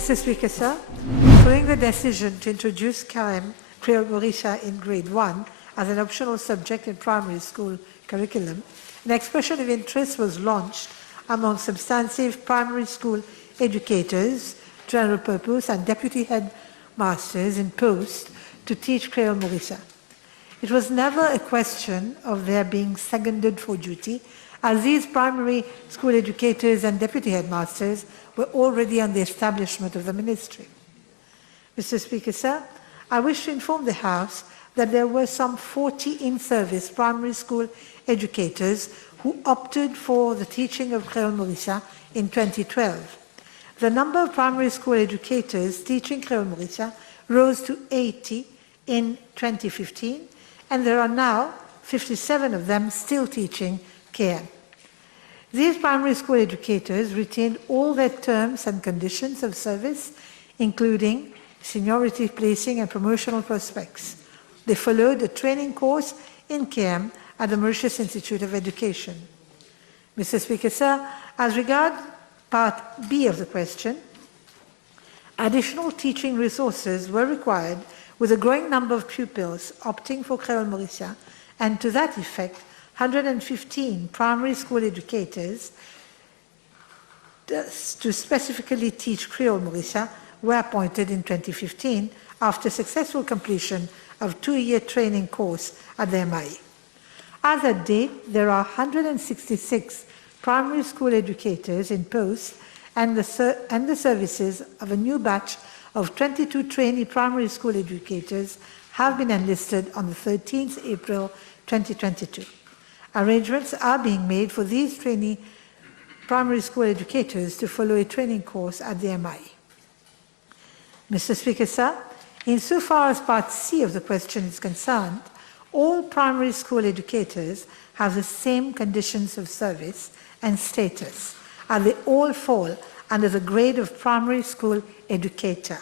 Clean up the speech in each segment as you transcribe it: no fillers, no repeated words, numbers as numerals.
Mr. Speaker, sir, following the decision to introduce Kreol Mauricien in grade 1 as an optional subject in primary school curriculum, an expression of interest was launched among substantive primary school educators, general purpose and deputy headmasters in post to teach Kreol Mauricien. It was never a question of their being seconded for duty, as these primary school educators and deputy headmasters were already on the establishment of the ministry. Mr. Speaker, sir, I wish to inform the House that there were some 40 in-service primary school educators who opted for the teaching of Kreol Mauricien in 2012. The number of primary school educators teaching Kreol Mauricien rose to 80 in 2015, and there are now 57 of them still teaching KM. These primary school educators retained all their terms and conditions of service, including seniority placing and promotional prospects. They followed a training course in KM at the Mauritius Institute of Education. Mr. Speaker, sir, as regards Part B of the question, additional teaching resources were required with a growing number of pupils opting for Kreol Mauricien, and to that effect, 115 primary school educators to specifically teach Kreol Mauricien were appointed in 2015 after successful completion of a 2-year training course at the MIE. As at date, there are 166 primary school educators in post, and the services of a new batch of 22 trainee primary school educators have been enlisted on the 13th April 2022. Arrangements are being made for these trainee primary school educators to follow a training course at the MIE. Mr. Speaker, sir, insofar as Part C of the question is concerned, all primary school educators have the same conditions of service and status, and they all fall under the grade of primary school educator.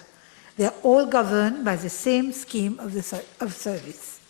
They are all governed by the same scheme of service.